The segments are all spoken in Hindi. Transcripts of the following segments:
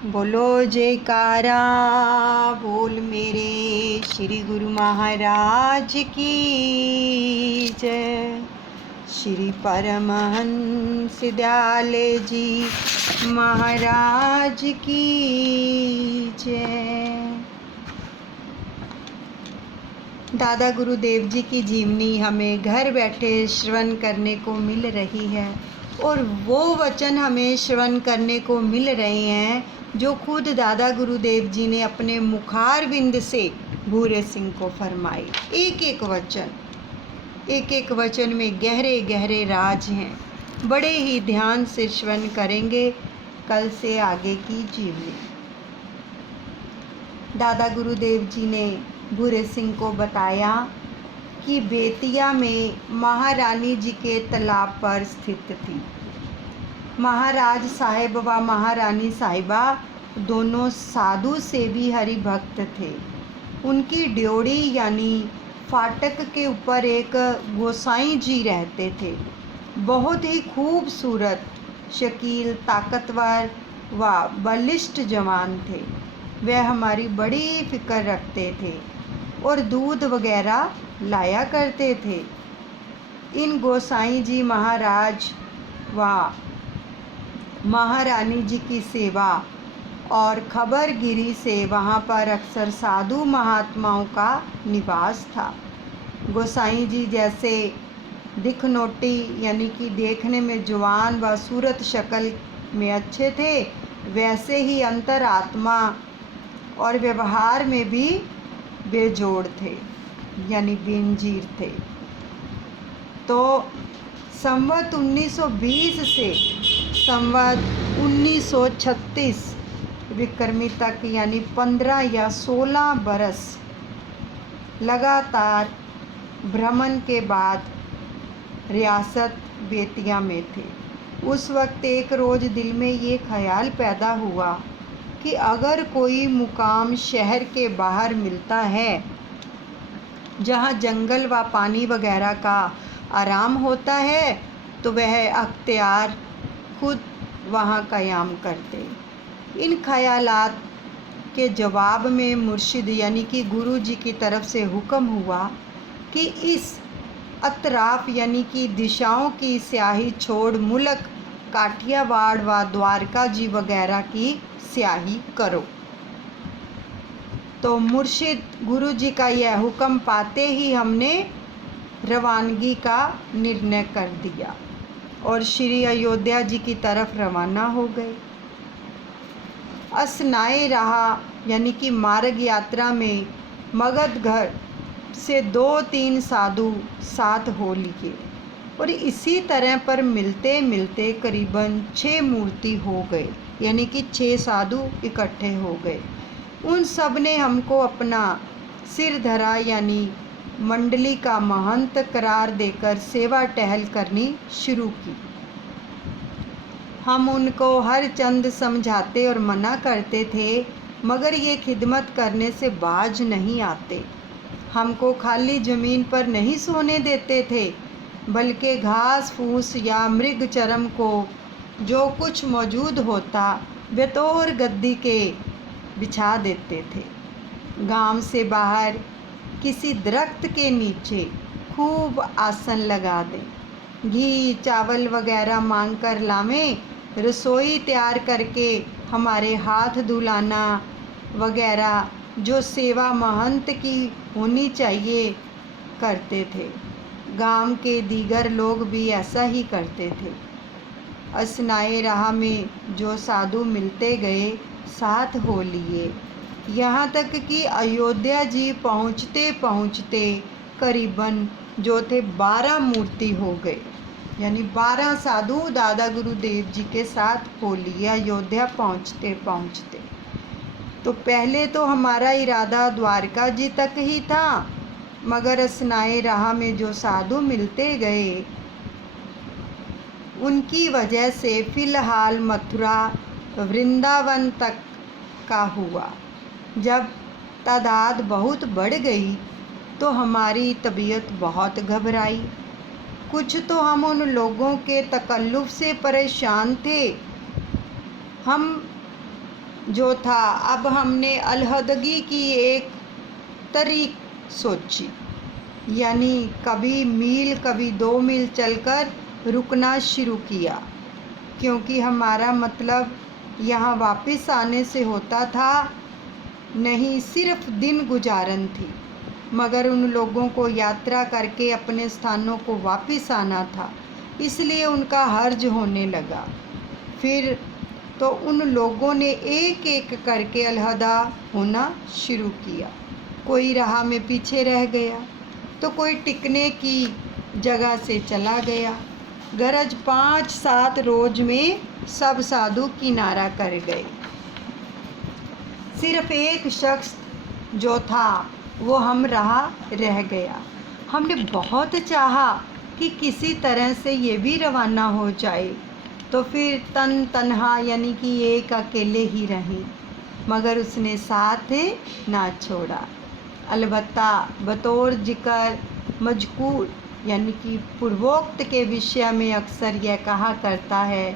बोलो जयकारा बोल मेरे श्री गुरु महाराज की जय। श्री परमहंस दयाले जी महाराज की जय। दादा गुरुदेव जी की जीवनी हमें घर बैठे श्रवण करने को मिल रही है और वो वचन हमें श्रवण करने को मिल रहे हैं जो खुद दादा गुरुदेव जी ने अपने मुखारविंद से भूरे सिंह को फरमाए। एक एक वचन में गहरे गहरे राज हैं। बड़े ही ध्यान से श्रवण करेंगे कल से आगे की जीवनी। दादा गुरुदेव जी ने भूरे सिंह को बताया कि बेतिया में महारानी जी के तालाब पर स्थित थी। महाराज साहेब व महारानी साहिबा दोनों साधु से भी हरि भक्त थे। उनकी ड्योढ़ी यानी फाटक के ऊपर एक गोसाई जी रहते थे। बहुत ही खूबसूरत, शकील, ताकतवर व बलिष्ठ जवान थे। वह हमारी बड़ी फिक्र रखते थे और दूध वगैरह लाया करते थे। इन गोसाई जी महाराज व महारानी जी की सेवा और खबरगिरी से वहाँ पर अक्सर साधु महात्माओं का निवास था। गोसाई जी जैसे दिखनोटी यानी कि देखने में जवान व सूरत शक्ल में अच्छे थे, वैसे ही अंतर आत्मा और व्यवहार में भी बेजोड़ थे यानी बेनजीर थे। तो संवत 1920 से संवत 1936 विक्रमी तक यानी 15 या 16 बरस लगातार भ्रमण के बाद रियासत बेतिया में थे। उस वक्त एक रोज़ दिल में ये ख्याल पैदा हुआ कि अगर कोई मुकाम शहर के बाहर मिलता है जहाँ जंगल व पानी वगैरह का आराम होता है तो वह अख्तियार खुद वहाँ क़याम करते। इन ख्यालात के जवाब में मुर्शिद यानी कि गुरु जी की तरफ से हुक्म हुआ कि इस अतराफ़ यानी कि दिशाओं की स्याही छोड़ मुल्क काठियावाड़ व द्वारका जी वगैरह की स्याही करो। तो मुर्शिद गुरु जी का यह हुक्म पाते ही हमने रवानगी का निर्णय कर दिया और श्री अयोध्या जी की तरफ रवाना हो गए। असनाए रहा यानी कि मार्ग यात्रा में मगध घर से 2-3 साधु साथ हो लिए और इसी तरह पर मिलते मिलते करीबन 6 मूर्ति हो गए यानी कि 6 साधु इकट्ठे हो गए। उन सब ने हमको अपना सिर धरा यानी मंडली का महंत करार देकर सेवा टहल करनी शुरू की। हम उनको हर चंद समझाते और मना करते थे मगर ये खिदमत करने से बाज नहीं आते। हमको खाली ज़मीन पर नहीं सोने देते थे बल्कि घास फूस या मृग चरम को जो कुछ मौजूद होता बतौर गद्दी के बिछा देते थे। गांव से बाहर किसी दरख्त के नीचे खूब आसन लगा दें, घी चावल वगैरह मांग कर लावें, रसोई तैयार करके हमारे हाथ धुलाना वगैरह जो सेवा महंत की होनी चाहिए करते थे। गांव के दीगर लोग भी ऐसा ही करते थे। असनाए राह में जो साधु मिलते गए साथ हो लिए, यहाँ तक कि अयोध्या जी पहुँचते पहुँचते करीबन जो थे 12 मूर्ति हो गए यानी 12 साधु दादा गुरुदेव जी के साथ हो लिए अयोध्या पहुँचते पहुँचते। तो पहले तो हमारा इरादा द्वारका जी तक ही था मगर असनाए राह में जो साधु मिलते गए उनकी वजह से फ़िलहाल मथुरा वृंदावन तक का हुआ। जब तादाद बहुत बढ़ गई तो हमारी तबीयत बहुत घबराई। कुछ तो हम उन लोगों के तकल्लुफ़ से परेशान थे। हम जो था। अब हमने अलहदगी की एक तरीक सोची, यानी कभी मील कभी 2 मील चलकर रुकना शुरू किया, क्योंकि हमारा मतलब यहाँ वापस आने से होता था नहीं, सिर्फ दिन गुजारन थी। मगर उन लोगों को यात्रा करके अपने स्थानों को वापस आना था, इसलिए उनका हर्ज होने लगा। फिर तो उन लोगों ने एक एक करके अलहदा होना शुरू किया। कोई राह में पीछे रह गया तो कोई टिकने की जगह से चला गया। गरज 5-7 रोज में सब साधु किनारा कर गए। सिर्फ एक शख्स जो था वो हम रह गया। हमने बहुत चाहा कि किसी तरह से ये भी रवाना हो जाए, तो फिर तन्हा यानी कि एक अकेले ही रहें, मगर उसने साथ ना छोड़ा। अलबत्ता बतौर जिक्र मजकूर यानी कि पूर्वोक्त के विषय में अक्सर यह कहा करता है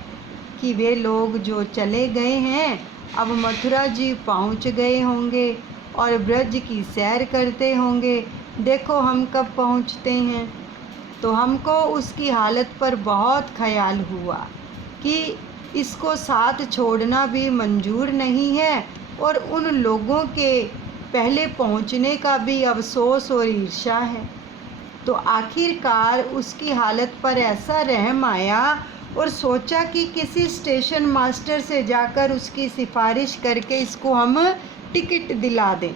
कि वे लोग जो चले गए हैं अब मथुरा जी पहुंच गए होंगे और ब्रज की सैर करते होंगे। देखो हम कब पहुंचते हैं। तो हमको उसकी हालत पर बहुत ख्याल हुआ कि इसको साथ छोड़ना भी मंजूर नहीं है और उन लोगों के पहले पहुंचने का भी अफसोस और ईर्ष्या है। तो आखिरकार उसकी हालत पर ऐसा रहम आया और सोचा कि किसी स्टेशन मास्टर से जाकर उसकी सिफारिश करके इसको हम टिकट दिला दें।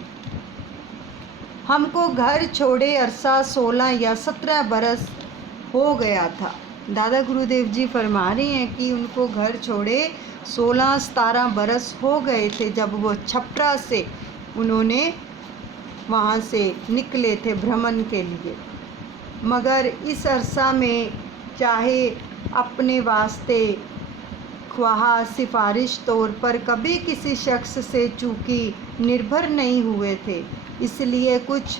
हमको घर छोड़े अरसा 16 या 17 बरस हो गया था। दादा गुरुदेव जी फरमा रहे हैं कि उनको घर छोड़े 16-17 बरस हो गए थे जब वो छपरा से उन्होंने वहाँ से निकले थे भ्रमण के लिए। मगर इस अरसा में चाहे अपने वास्ते ख्वाह सिफारिश तौर पर कभी किसी शख्स से चूँकि निर्भर नहीं हुए थे, इसलिए कुछ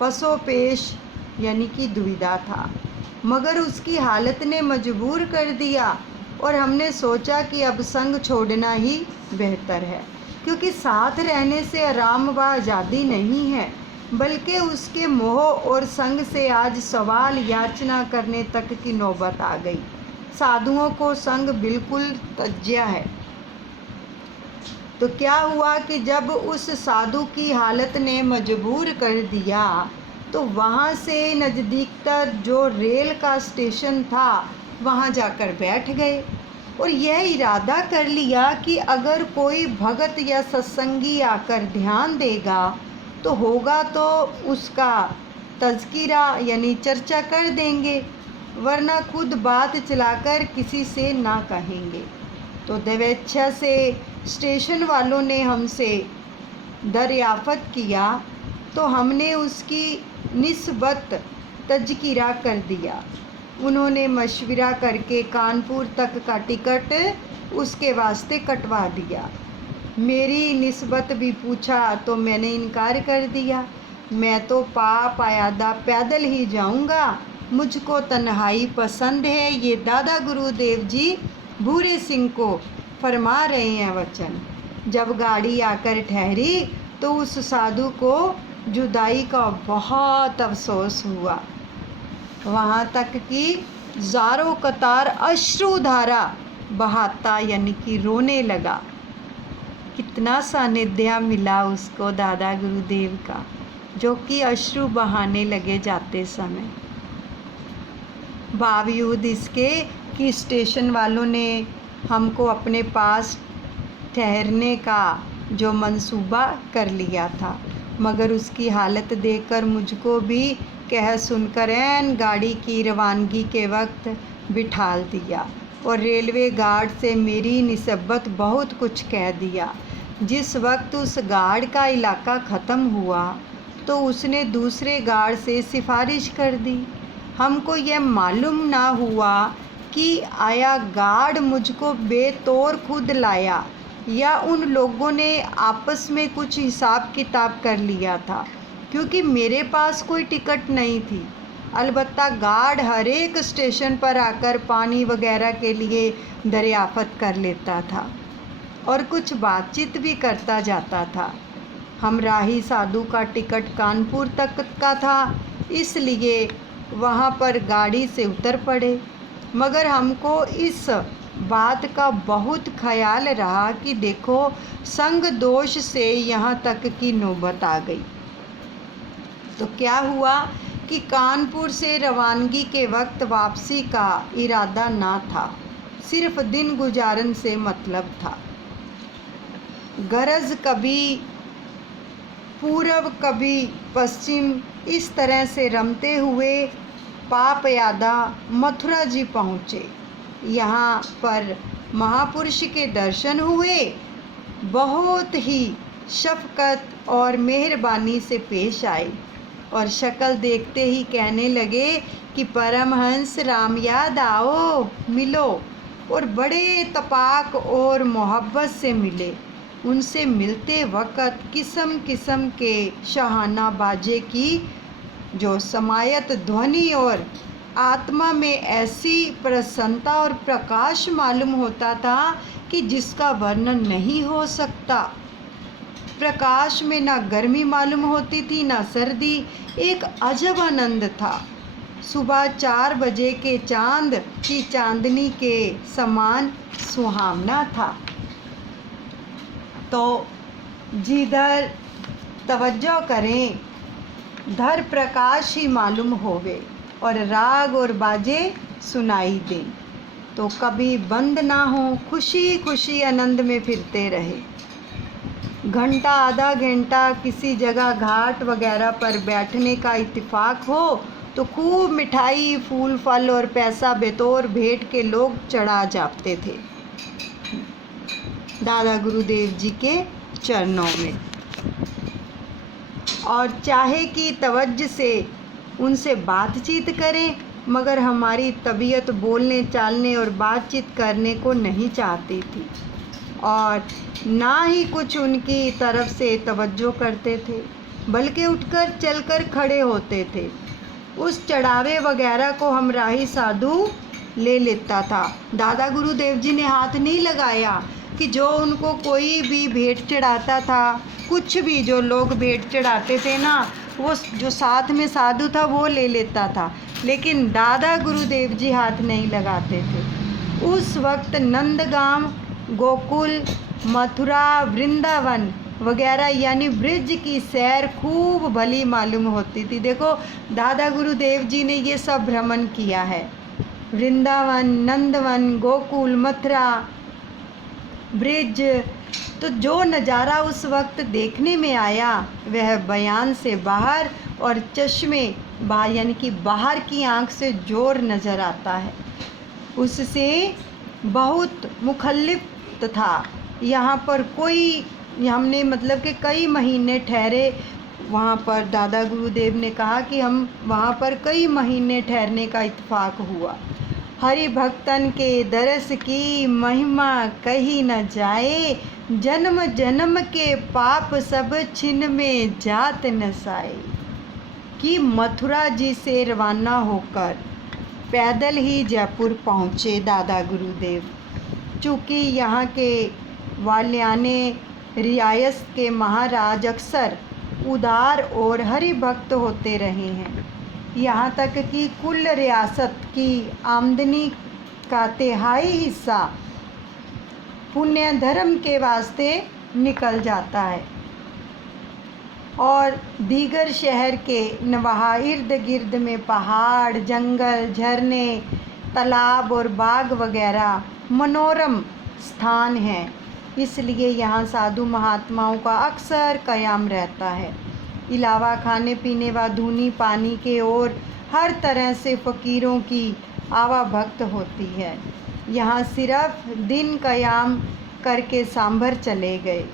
पसोपेश यानी कि दुविधा था। मगर उसकी हालत ने मजबूर कर दिया और हमने सोचा कि अब संग छोड़ना ही बेहतर है, क्योंकि साथ रहने से आराम व आज़ादी नहीं है, बल्कि उसके मोह और संग से आज सवाल याचना करने तक की नौबत आ गई। साधुओं को संग बिल्कुल तज्या है। तो क्या हुआ कि जब उस साधु की हालत ने मजबूर कर दिया तो वहाँ से नज़दीकतर जो रेल का स्टेशन था वहाँ जाकर बैठ गए और यह इरादा कर लिया कि अगर कोई भगत या सत्संगी आकर ध्यान देगा तो होगा तो उसका तज़किरा यानी चर्चा कर देंगे, वरना खुद बात चलाकर किसी से ना कहेंगे। तो देवेच्छा से स्टेशन वालों ने हमसे दरियाफ़त किया तो हमने उसकी निस्बत तज़किरा कर दिया। उन्होंने मशवरा करके कानपुर तक का टिकट उसके वास्ते कटवा दिया। मेरी निस्बत भी पूछा तो मैंने इनकार कर दिया। मैं तो पायादा पैदल ही जाऊंगा, मुझको तन्हाई पसंद है। ये दादा गुरुदेव जी भूरे सिंह को फरमा रहे हैं वचन। जब गाड़ी आकर ठहरी तो उस साधु को जुदाई का बहुत अफसोस हुआ, वहाँ तक कि ज़ारों कतार अश्रुधारा बहाता यानी कि रोने लगा। कितना सानिध्य मिला उसको दादा गुरुदेव का, जो कि अश्रु बहाने लगे जाते समय। बावजूद इसके कि स्टेशन वालों ने हमको अपने पास ठहरने का जो मंसूबा कर लिया था, मगर उसकी हालत देखकर मुझको भी कह सुनकर ऐन गाड़ी की रवानगी के वक्त बिठाल दिया और रेलवे गार्ड से मेरी निस्बत बहुत कुछ कह दिया। जिस वक्त उस गार्ड का इलाका ख़त्म हुआ तो उसने दूसरे गार्ड से सिफारिश कर दी। हमको यह मालूम ना हुआ कि आया गार्ड मुझको बेतौर खुद लाया या उन लोगों ने आपस में कुछ हिसाब किताब कर लिया था, क्योंकि मेरे पास कोई टिकट नहीं थी। अलबत्ता गार्ड हर एक स्टेशन पर आकर पानी वगैरह के लिए दरियाफ़त कर लेता था। और कुछ बातचीत भी करता जाता था। हमराही साधु का टिकट कानपुर तक का था, इसलिए वहाँ पर गाड़ी से उतर पड़े। मगर हमको इस बात का बहुत ख्याल रहा कि देखो संग दोष से यहाँ तक की नौबत आ गई। तो क्या हुआ कि कानपुर से रवानगी के वक्त वापसी का इरादा ना था, सिर्फ दिन गुजारन से मतलब था। गरज कभी पूर्व कभी पश्चिम, इस तरह से रमते हुए पापयादा मथुरा जी पहुँचे। यहाँ पर महापुरुष के दर्शन हुए, बहुत ही शफ़क़त और मेहरबानी से पेश आए और शक्ल देखते ही कहने लगे कि परमहंस राम याद आओ, मिलो। और बड़े तपाक और मोहब्बत से मिले। उनसे मिलते वक़्त किस्म किस्म के शाहाना बाजे की जो समायत ध्वनि और आत्मा में ऐसी प्रसन्नता और प्रकाश मालूम होता था कि जिसका वर्णन नहीं हो सकता। प्रकाश में ना गर्मी मालूम होती थी ना सर्दी, एक अजब आनंद था। सुबह 4 बजे के चांद की चांदनी के समान सुहावना था। तो जिधर तवज्जो करें धर प्रकाश ही मालूम होवे और राग और बाजे सुनाई दें। तो कभी बंद ना हो, खुशी खुशी आनंद में फिरते रहे। घंटा आधा घंटा किसी जगह घाट वगैरह पर बैठने का इत्तेफाक हो तो खूब मिठाई, फूल फल और पैसा बेतौर भेंट के लोग चढ़ा जाते थे दादा गुरुदेव जी के चरणों में। और चाहे कि तवज्जो से उनसे बातचीत करें, मगर हमारी तबीयत बोलने चालने और बातचीत करने को नहीं चाहती थी और ना ही कुछ उनकी तरफ से तवज्जो करते थे, बल्कि उठकर चलकर खड़े होते थे। उस चढ़ावे वगैरह को हमराही साधु ले लेता था। दादा गुरुदेव जी ने हाथ नहीं लगाया कि जो उनको कोई भी भेंट चढ़ाता था, कुछ भी जो लोग भेंट चढ़ाते थे ना, वो जो साथ में साधु था वो ले लेता था, लेकिन दादा गुरुदेव जी हाथ नहीं लगाते थे। उस वक्त नंदगांव, गोकुल, मथुरा, वृंदावन वगैरह यानी ब्रिज की सैर खूब भली मालूम होती थी। देखो दादा गुरुदेव जी ने ये सब भ्रमण किया है। वृंदावन, नंदवन, गोकुल, मथुरा, ब्रिज। तो जो नज़ारा उस वक्त देखने में आया वह बयान से बाहर और चश्मे यानी कि बाहर की आँख से जोर नज़र आता है। उससे बहुत मुखल्लिफ था। यहाँ पर कोई हमने मतलब कि कई महीने ठहरे। वहाँ पर दादा गुरुदेव ने कहा कि हम वहाँ पर कई महीने ठहरने का इत्तेफाक हुआ। हरि भक्तन के दरस की महिमा कही न जाए, जन्म जन्म के पाप सब छिन में जात न साए। कि मथुरा जी से रवाना होकर पैदल ही जयपुर पहुँचे दादा गुरुदेव। चूँकि यहाँ के वालियाने रियासत के महाराज अक्सर उदार और हरि भक्त होते रहे हैं। यहाँ तक कि कुल रियासत की आमदनी का 1/3 हिस्सा पुण्य धर्म के वास्ते निकल जाता है और दीगर शहर के नवाहा इर्द गिर्द में पहाड़, जंगल, झरने, तालाब और बाग वगैरह मनोरम स्थान हैं। इसलिए यहाँ साधु महात्माओं का अक्सर कयाम रहता है। इलावा खाने पीने व धूनी पानी के और हर तरह से फ़कीरों की आवाभक्त होती है। यहाँ सिर्फ दिन कयाम करके सांभर चले गए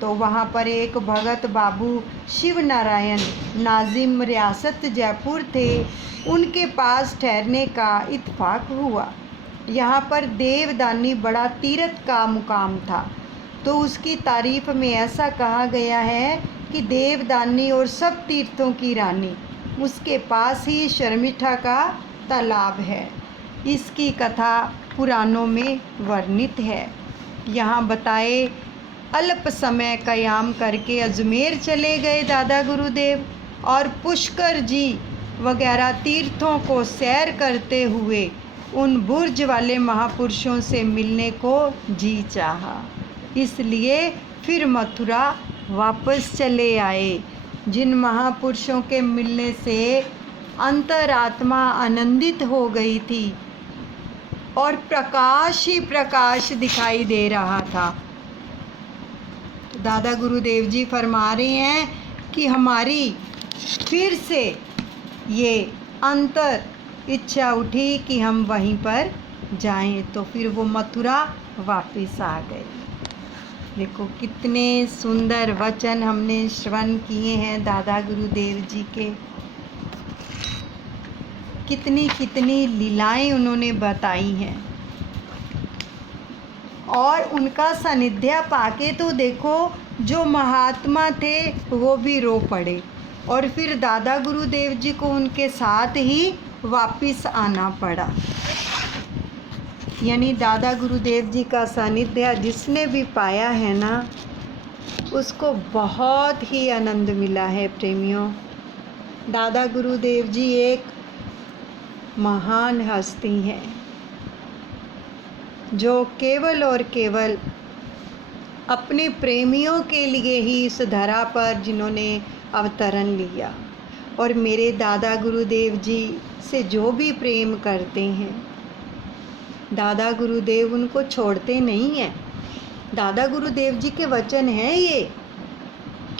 तो वहाँ पर एक भगत बाबू शिव नारायण नाजिम रियासत जयपुर थे, उनके पास ठहरने का इत्तेफाक हुआ। यहाँ पर देवदानी बड़ा तीर्थ का मुकाम था, तो उसकी तारीफ़ में ऐसा कहा गया है कि देवदानी और सब तीर्थों की रानी, उसके पास ही शर्मिष्ठा का तालाब है। इसकी कथा पुराणों में वर्णित है। यहाँ बताए अल्प समय कयाम करके अजमेर चले गए दादा गुरुदेव और पुष्कर जी वगैरह तीर्थों को सैर करते हुए उन बुर्ज वाले महापुरुषों से मिलने को जी चाहा, इसलिए फिर मथुरा वापस चले आए। जिन महापुरुषों के मिलने से अंतरात्मा आनंदित हो गई थी और प्रकाश ही प्रकाश दिखाई दे रहा था। दादा गुरुदेव जी फरमा रहे हैं कि हमारी फिर से ये अंतर इच्छा उठी कि हम वहीं पर जाएं, तो फिर वो मथुरा वापस आ गए। देखो कितने सुंदर वचन हमने श्रवण किए हैं दादा गुरुदेव जी के, कितनी कितनी लीलाएं उन्होंने बताई हैं। और उनका सानिध्य पाके तो देखो जो महात्मा थे वो भी रो पड़े, और फिर दादा गुरुदेव जी को उनके साथ ही वापस आना पड़ा। यानी दादा गुरुदेव जी का सानिध्य जिसने भी पाया है ना, उसको बहुत ही आनंद मिला है प्रेमियों। दादा गुरुदेव जी एक महान हस्ती हैं जो केवल और केवल अपने प्रेमियों के लिए ही इस धरा पर जिन्होंने अवतरण लिया। और मेरे दादा गुरुदेव जी से जो भी प्रेम करते हैं, दादा गुरुदेव उनको छोड़ते नहीं हैं। दादा गुरुदेव जी के वचन हैं ये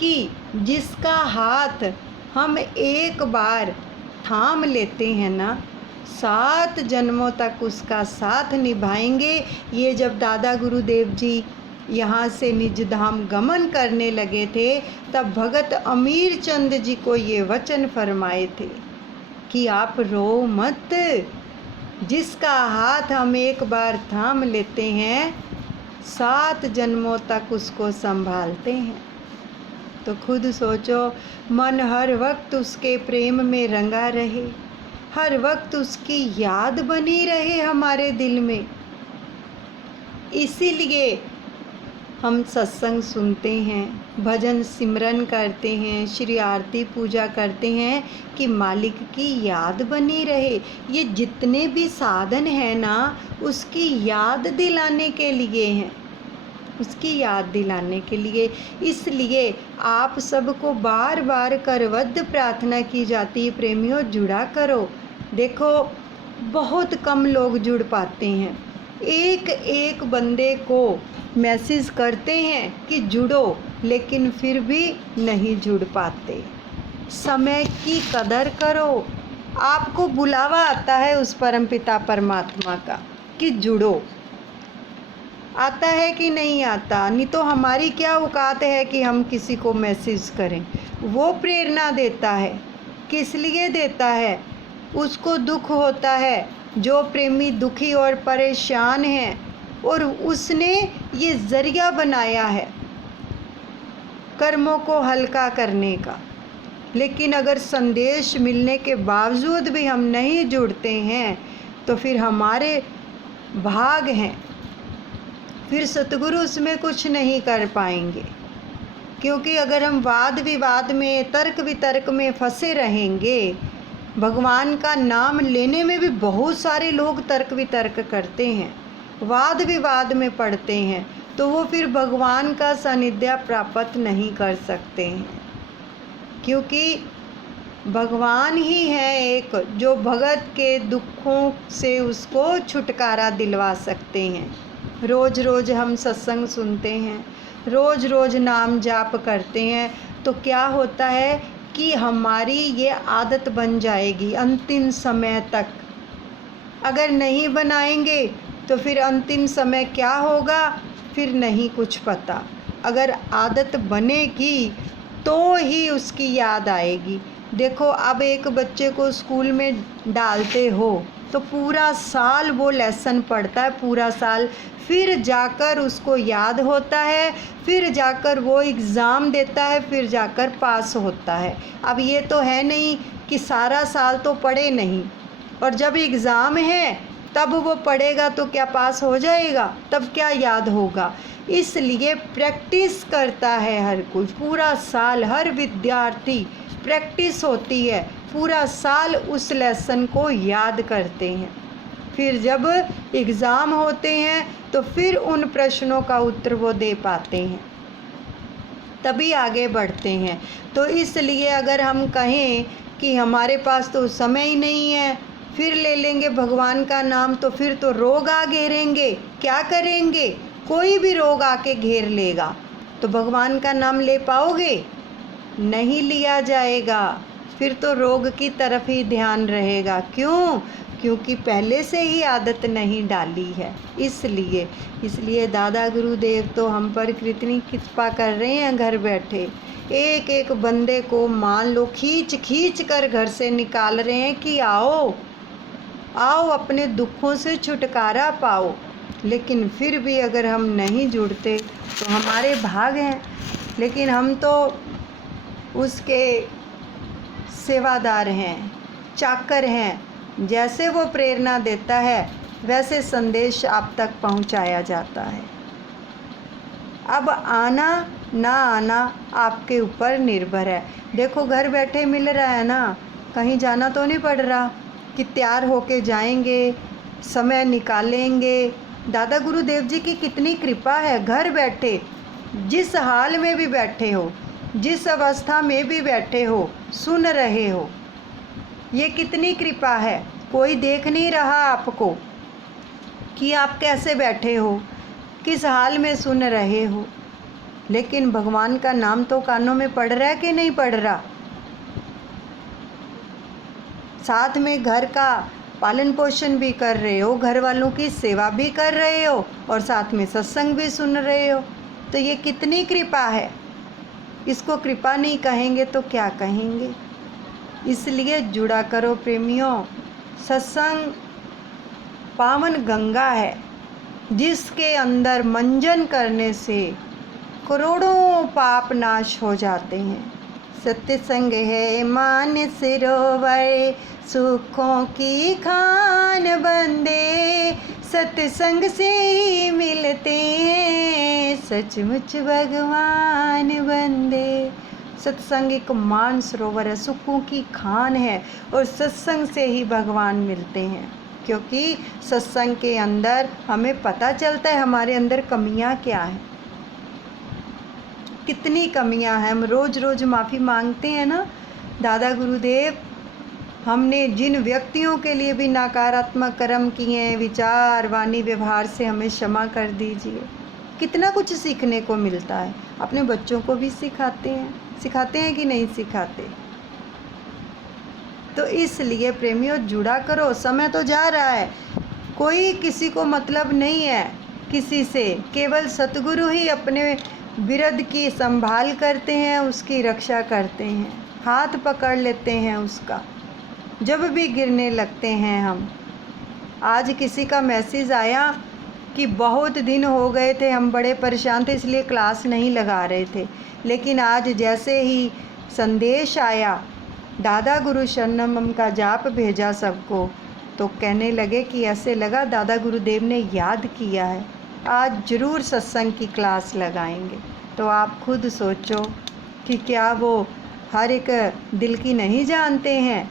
कि जिसका हाथ हम एक बार थाम लेते हैं ना, 7 जन्मों तक उसका साथ निभाएंगे। ये जब दादा गुरुदेव जी यहाँ से निज धाम गमन करने लगे थे, तब भगत अमीर चंद जी को ये वचन फरमाए थे कि आप रो मत, जिसका हाथ हम एक बार थाम लेते हैं 7 जन्मों तक उसको संभालते हैं। तो खुद सोचो, मन हर वक्त उसके प्रेम में रंगा रहे, हर वक्त उसकी याद बनी रहे हमारे दिल में। इसीलिए हम सत्संग सुनते हैं, भजन सिमरन करते हैं, श्री आरती पूजा करते हैं कि मालिक की याद बनी रहे। ये जितने भी साधन हैं ना, उसकी याद दिलाने के लिए हैं, उसकी याद दिलाने के लिए। इसलिए आप सबको बार बार करवद्ध प्रार्थना की जाती है, प्रेमियों जुड़ा करो। देखो बहुत कम लोग जुड़ पाते हैं, एक एक बंदे को मैसेज करते हैं कि जुड़ो, लेकिन फिर भी नहीं जुड़ पाते। समय की कदर करो, आपको बुलावा आता है उस परमपिता परमात्मा का कि जुड़ो। आता है कि नहीं आता? नहीं तो हमारी क्या औकात है कि हम किसी को मैसेज करें। वो प्रेरणा देता है, किस लिए देता है? उसको दुख होता है, जो प्रेमी दुखी और परेशान है, और उसने ये ज़रिया बनाया है कर्मों को हल्का करने का। लेकिन अगर संदेश मिलने के बावजूद भी हम नहीं जुड़ते हैं, तो फिर हमारे भाग हैं, फिर सतगुरु उसमें कुछ नहीं कर पाएंगे। क्योंकि अगर हम वाद विवाद में, तर्क वितर्क में फंसे रहेंगे, भगवान का नाम लेने में भी बहुत सारे लोग तर्क वितर्क करते हैं, वाद विवाद में पड़ते हैं, तो वो फिर भगवान का सानिध्य प्राप्त नहीं कर सकते हैं। क्योंकि भगवान ही है एक जो भगत के दुखों से उसको छुटकारा दिलवा सकते हैं। रोज़ रोज़ हम सत्संग सुनते हैं, रोज़ रोज़ नाम जाप करते हैं, तो क्या होता है कि हमारी ये आदत बन जाएगी अंतिम समय तक। अगर नहीं बनाएंगे तो फिर अंतिम समय क्या होगा, फिर नहीं कुछ पता। अगर आदत बनेगी तो ही उसकी याद आएगी। देखो अब एक बच्चे को स्कूल में डालते हो तो पूरा साल वो लेसन पढ़ता है, पूरा साल, फिर जाकर उसको याद होता है, फिर जाकर वो एग्ज़ाम देता है, फिर जाकर पास होता है। अब ये तो है नहीं कि सारा साल तो पढ़े नहीं, और जब एग्ज़ाम है तब वो पढ़ेगा तो क्या पास हो जाएगा? तब क्या याद होगा? इसलिए प्रैक्टिस करता है हर कुछ, पूरा साल हर विद्यार्थी प्रैक्टिस होती है, पूरा साल उस लेसन को याद करते हैं। फिर जब एग्ज़ाम होते हैं तो फिर उन प्रश्नों का उत्तर वो दे पाते हैं, तभी आगे बढ़ते हैं। तो इसलिए अगर हम कहें कि हमारे पास तो समय ही नहीं है, फिर ले लेंगे भगवान का नाम, तो फिर तो रोग आ घेरेंगे, क्या करेंगे? कोई भी रोग आके घेर लेगा, तो भगवान का नाम ले पाओगे? नहीं लिया जाएगा, फिर तो रोग की तरफ ही ध्यान रहेगा। क्यों? क्योंकि पहले से ही आदत नहीं डाली है। इसलिए दादा गुरुदेव तो हम पर कितनी कृपा कर रहे हैं। घर बैठे एक एक बंदे को मान लो खींच खींच कर घर से निकाल रहे हैं कि आओ आओ अपने दुखों से छुटकारा पाओ। लेकिन फिर भी अगर हम नहीं जुड़ते तो हमारे भाग हैं, लेकिन हम तो उसके सेवादार हैं, चाकर हैं। जैसे वो प्रेरणा देता है वैसे संदेश आप तक पहुंचाया जाता है। अब आना ना आना आपके ऊपर निर्भर है। देखो घर बैठे मिल रहा है ना, कहीं जाना तो नहीं पड़ रहा कि तैयार होके जाएंगे, समय निकालेंगे। दादा गुरुदेव जी की कितनी कृपा है, घर बैठे जिस हाल में भी बैठे हो, जिस अवस्था में भी बैठे हो, सुन रहे हो। ये कितनी कृपा है। कोई देख नहीं रहा आपको कि आप कैसे बैठे हो, किस हाल में सुन रहे हो, लेकिन भगवान का नाम तो कानों में पड़ रहा है कि नहीं पड़ रहा? साथ में घर का पालन पोषण भी कर रहे हो, घर वालों की सेवा भी कर रहे हो और साथ में सत्संग भी सुन रहे हो। तो ये कितनी कृपा है। इसको कृपा नहीं कहेंगे तो क्या कहेंगे? इसलिए जुड़ा करो प्रेमियों। सत्संग पावन गंगा है जिसके अंदर मंजन करने से करोड़ों पाप नाश हो जाते हैं। सत्संग है मान सरोवर, सुखों की खान बंदे, सत्संग से ही मिलते हैं सचमुच भगवान बंदे। सत्संग एक मान सरोवर है, सुखों की खान है और सत्संग से ही भगवान मिलते हैं। क्योंकि सत्संग के अंदर हमें पता चलता है हमारे अंदर कमियां क्या हैं, कितनी कमियां हैं। हम रोज़ रोज़ माफ़ी मांगते हैं ना, दादा गुरुदेव हमने जिन व्यक्तियों के लिए भी नकारात्मक कर्म किए हैं, विचार वाणी व्यवहार से हमें क्षमा कर दीजिए। कितना कुछ सीखने को मिलता है। अपने बच्चों को भी सिखाते हैं कि नहीं सिखाते? तो इसलिए प्रेमियों जुड़ा करो। समय तो जा रहा है, कोई किसी को मतलब नहीं है किसी से, केवल सतगुरु ही अपने विरध की संभाल करते हैं, उसकी रक्षा करते हैं, हाथ पकड़ लेते हैं उसका जब भी गिरने लगते हैं हम। आज किसी का मैसेज आया कि बहुत दिन हो गए थे, हम बड़े परेशान थे इसलिए क्लास नहीं लगा रहे थे, लेकिन आज जैसे ही संदेश आया, दादा गुरु शरणम का जाप भेजा सबको, तो कहने लगे कि ऐसे लगा दादा गुरुदेव ने याद किया है, आज ज़रूर सत्संग की क्लास लगाएंगे। तो आप खुद सोचो कि क्या वो हर एक दिल की नहीं जानते हैं?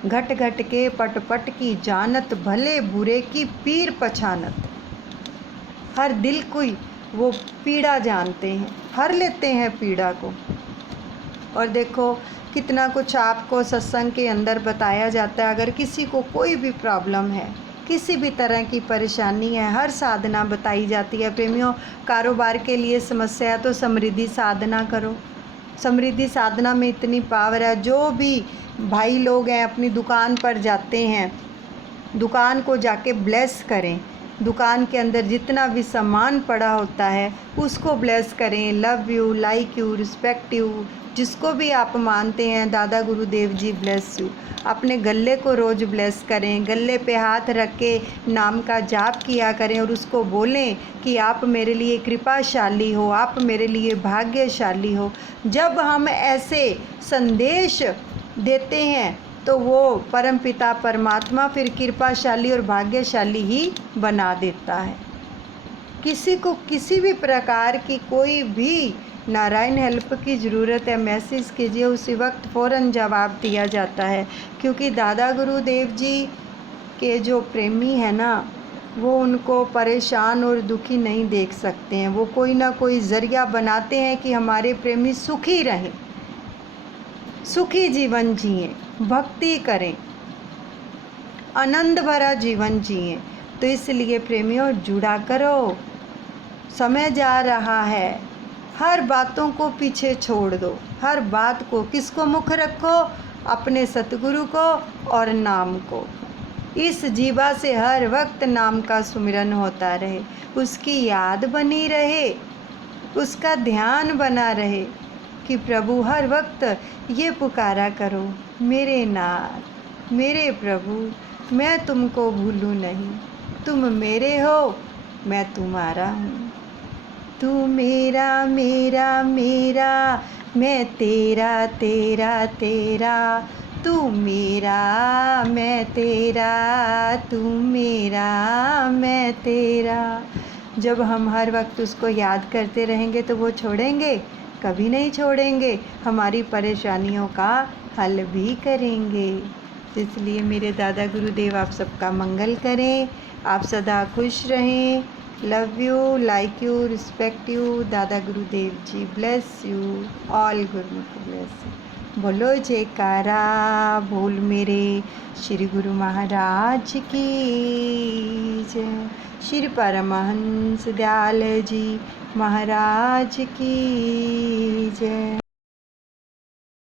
घट घट के पट पट की जानत, भले बुरे की पीर पछानत। हर दिल को वो पीड़ा जानते हैं, हर लेते हैं पीड़ा को। और देखो कितना कुछ आपको सत्संग के अंदर बताया जाता है। अगर किसी को कोई भी प्रॉब्लम है, किसी भी तरह की परेशानी है, हर साधना बताई जाती है। प्रेमियों, कारोबार के लिए समस्या है तो समृद्धि साधना करो। समृद्धि साधना में इतनी पावर है। जो भी भाई लोग हैं अपनी दुकान पर जाते हैं, दुकान को जाके ब्लेस करें। दुकान के अंदर जितना भी सामान पड़ा होता है उसको ब्लेस करें। Love you, like you, respect you, जिसको भी आप मानते हैं, दादा गुरुदेव जी ब्लेस यू। अपने गले को रोज़ ब्लेस करें, गले पे हाथ रख के नाम का जाप किया करें और उसको बोलें कि आप मेरे लिए कृपाशाली हो, आप मेरे लिए भाग्यशाली हो। जब हम ऐसे संदेश देते हैं तो वो परमपिता परमात्मा फिर कृपाशाली और भाग्यशाली ही बना देता है। किसी को किसी भी प्रकार की कोई भी नारायण हेल्प की ज़रूरत है, मैसेज कीजिए, उसी वक्त फ़ौरन जवाब दिया जाता है। क्योंकि दादा गुरुदेव जी के जो प्रेमी है ना, वो उनको परेशान और दुखी नहीं देख सकते हैं। वो कोई ना कोई ज़रिया बनाते हैं कि हमारे प्रेमी सुखी रहें, सुखी जीवन जिएं, भक्ति करें, आनंद भरा जीवन जिएं। तो इसलिए प्रेमियों, जुड़ा करो, समय जा रहा है। हर बातों को पीछे छोड़ दो, हर बात को, किसको मुख रखो? अपने सतगुरु को और नाम को। इस जीवा से हर वक्त नाम का सुमिरन होता रहे, उसकी याद बनी रहे, उसका ध्यान बना रहे कि प्रभु हर वक्त ये पुकारा करो, मेरे नाथ, मेरे प्रभु, मैं तुमको भूलूं नहीं, तुम मेरे हो, मैं तुम्हारा हूँ। तू मेरा मेरा मेरा, मैं तेरा तेरा तेरा, तू मेरा मैं तेरा, तू मेरा मैं तेरा। जब हम हर वक्त उसको याद करते रहेंगे तो वो छोड़ेंगे? कभी नहीं छोड़ेंगे, हमारी परेशानियों का हल भी करेंगे। तो इसलिए मेरे दादा गुरुदेव आप सबका मंगल करें, आप सदा खुश रहें। Love you, like you, respect you. Dada Gurudev ji bless you all, Gurumukh bless you. बोलो जयकारा बोल मेरे श्री गुरु महाराज की जय, श्री परमहंस दयाल जी महाराज की जय।